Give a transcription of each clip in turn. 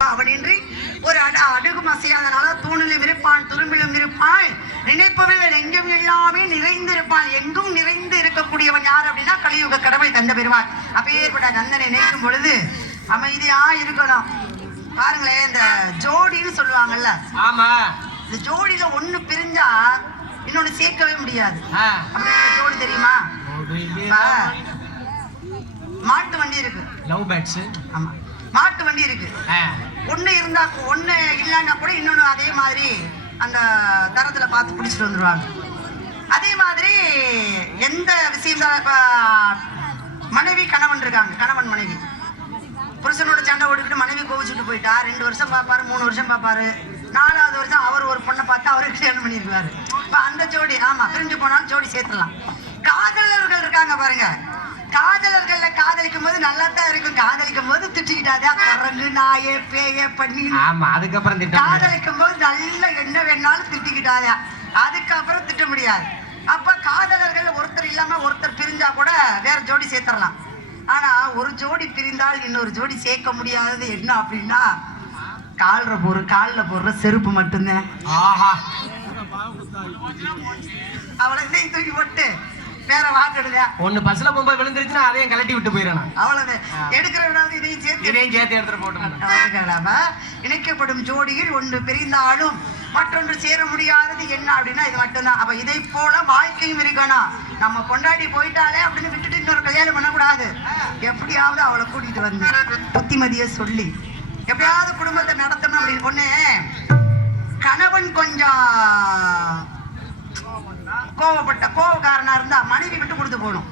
அவனின்றி ஒரு அடுகும் அசையாதனால தூணிலும் இருப்பான், துரும்பிலும் இருப்பான், நினைப்பவர்கள் எங்கும் எல்லாமே நிறைந்திருப்பான். எங்கும் நிறைந்து இருக்கக்கூடியவன் யார் அப்படின்னா கலியுக கடவுளை தந்த பெறுவான். அப்பேற்பட்ட கந்தனை நினைக்கும் பொழுது அமைதியா இருக்கணும். பாருங்களேன், இந்த ஜோடின்னு சொல்லுவாங்கல்ல, ஆமா, இந்த ஜோடியில ஒண்ணு பிரிஞ்சா இன்னொன்னு சேர்க்கவே முடியாது. ஜோடி தெரியுமா? மாட்டு வண்டி இருக்கு, லவ் பேர்ட்ஸ். ஆமா, மாட்டு வண்டி இருக்கு. ஒண்ணு இருந்தா ஒண்ணு இல்லைன்னா கூட இன்னொன்னு அதே மாதிரி அந்த தரத்துல பார்த்து பிடிச்சிட்டு வந்துருவாங்க. அதே மாதிரி எந்த விஷயம், மனைவி கணவன் இருக்காங்க, கணவன் மனைவி, புருஷனோட சண்டை ஓடிக்கிட்டு மனைவி கோவிச்சுட்டு போயிட்டா 2 வருஷம் பார்ப்பாரு, 3 வருஷம் பார்ப்பாரு, 4வது வருஷம் அவர் ஒரு பொண்ணை பார்த்து அவருக்கு கல்யாணம் பண்ணிருக்காரு. இப்ப அந்த ஜோடி, ஆமா, பிரிஞ்சு போனாலும் ஜோடி சேர்த்துலாம். காதலர்கள் இருக்காங்க பாருங்க, காதலர்கள்ல காதலிக்கும் போது நல்லா தான் இருக்கும், காதலிக்கும் போது திட்டிக்கிட்டாதே குரங்கு நாயே பேய பண்ணி, ஆமா, அதுக்கப்புறம் காதலிக்கும் போது நல்ல என்ன வேணாலும் திட்டிக்கிட்டாதே, அதுக்கப்புறம் திட்ட முடியாது. அப்ப காதலர்கள் ஒருத்தர் இல்லாம ஒருத்தர் பிரிஞ்சா கூட வேற ஜோடி சேர்த்துடலாம். ஆனா ஒரு ஜோடி பிரிந்தால் இன்னொரு ஜோடி சேர்க்க முடியாதது என்ன அப்படின்னா காலில் போடுற செருப்பு மட்டும்தான். அவளை தூக்கி போட்டு வேற வாட்டுடுங்க. ஒண்ணு பஸ்ல போகும்போது விழுந்துருச்சுன்னா அதையும் கலட்டி விட்டு போயிடணும். அவ்வளவு எடுக்கிற விடாது, இதையும் சேர்த்து எடுத்துட்டு போட்டு. இணைக்கப்படும் ஜோடியில் ஒன்று பிரிந்தாலும் மற்றொன்று சேர முடியாதது என்ன அப்படின்னா இது மட்டும்தான். அப்ப இதை போல வாழ்க்கையும் இருக்கணும். நம்ம கொண்டாடி போயிட்டாலே அப்படின்னு விட்டுட்டு இன்னொரு கல்யாணம் பண்ணக்கூடாது. எப்படியாவது அவளை கூட்டிட்டு வந்து புத்திமதியை சொல்லி எப்படியாவது குடும்பத்தை நடத்தணும் அப்படின்னு. ஒண்ணு, கணவன் கொஞ்சம் கோவக்காரனா இருந்தா மனைவி விட்டு கொடுத்து போகணும்.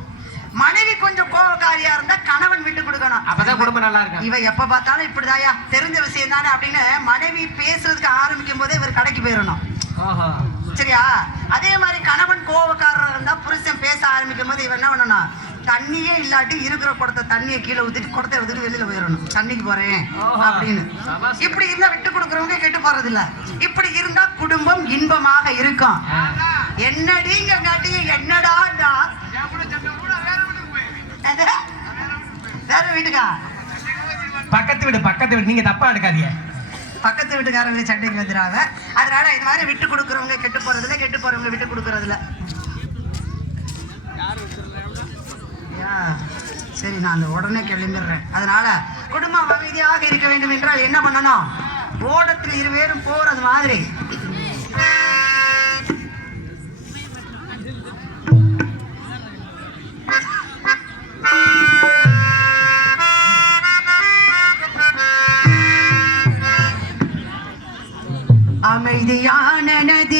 மனைவி கொஞ்சம் கோவக்காரியா இருந்தா கணவன் விட்டு கொடுக்கணும். அப்பதான் குடும்பம் நல்லா இருக்கும். இவ எப்ப பார்த்தாலும் இப்படிதாயா, தெரிஞ்ச விஷயம் தானே அப்படின்னு மனைவி பேசுறதுக்கு ஆரம்பிக்கும் போதே இவர் கடைக்கு போயிடணும். சரியா? அதே மாதிரி கணவன் கோவக்காரர் இருந்தா புருஷன் பேச ஆரம்பிக்கும் போது இவன் என்ன பண்ணணும், தண்ணியே இல்லாட்டி இருக்கிற குடத்தை தண்ணியை கீழே ஊத்திட்டு குடத்தை எடுத்துட்டு வெளியில போயிடணும், தண்ணிக்கு போறேன் அப்படின்னு. இப்படி இருந்தா விட்டு கொடுக்கறவங்க கெட்டு போறது இல்ல. இப்படி இருந்தா குடும்பம் இன்பமாக இருக்கும். என்னடிங்க காட்டி என்னடா வேற வீட்டுக்கா, பக்கத்து வீடு, நீங்க தப்பா எடுக்காதீங்க. பக்கத்து வீட்டுக்காரங்க சண்டைக்கு வந்துடுறாங்க. அதனால இது மாதிரி விட்டு கொடுக்கறவங்க கெட்டு போறதுல, கெட்டு போறவங்க விட்டு கொடுக்கறதுல. சரி, நான் அந்த உடனே கிளம்பிடுறேன். அதனால குடும்பம் அமைதியாக இருக்க வேண்டும் என்றால் என்ன பண்ணணும், ஓடத்தில் இருவேரும் போறது மாதிரி அமைதியான நதி